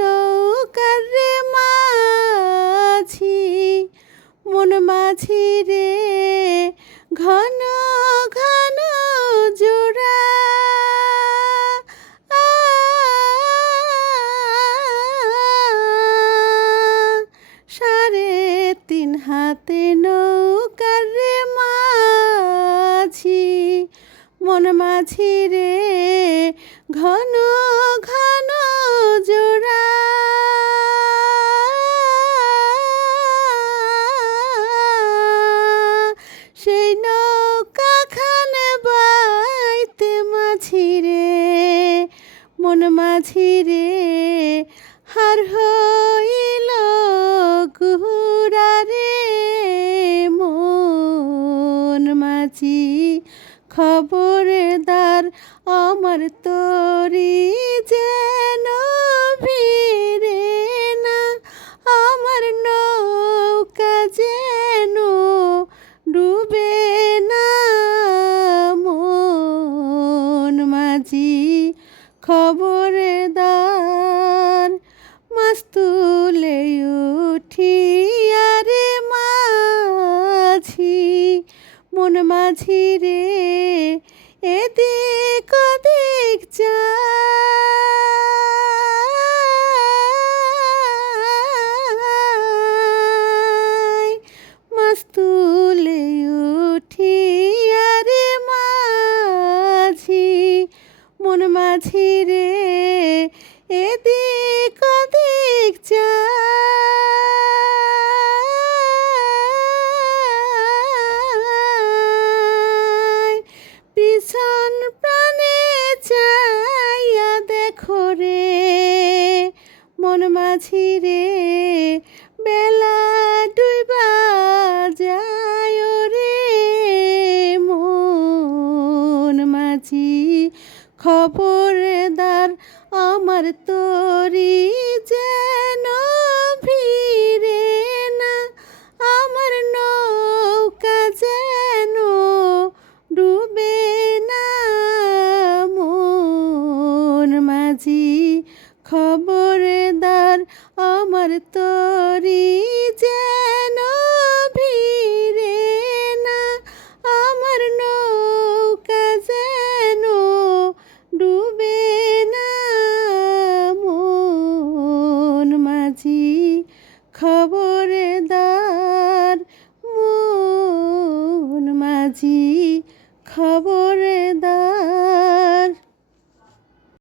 নৌকার রে মাঝি, মন মাঝি রে ঘন ঘন জোড়া। সাড়ে তিন হাতে নৌকার রে মাঝি, মন মাঝি রে ঘন ঘন জোড়া। সেই নৌকা খানে বাইতে মাঝি রে, মন মাঝি রে হার হইল গুড়া রে। মন মাঝি খবরদার আমার তরি যেন ভিড়ে না, আমার নৌকা যেন ডুবে না। মন মাঝি খবরদার, মাছ তুলে উঠিয়া রে মাঝি, মন মাঝি রে এদিক ওদিক যায়। মাছ তুলে উঠিয়া রে মাঝি, মন মাঝি রে এদিক ওদিক যায়। পিছন প্রাণে চাইয়া দেখো রে মন মাঝি রে, বেলা ডুইবা যায় রে। মন মাঝি খবরদার আমার তরি যেন ভিড়ে না, আমার নৌকা যেন ডুবে না। মন মাঝি খবরদার আমার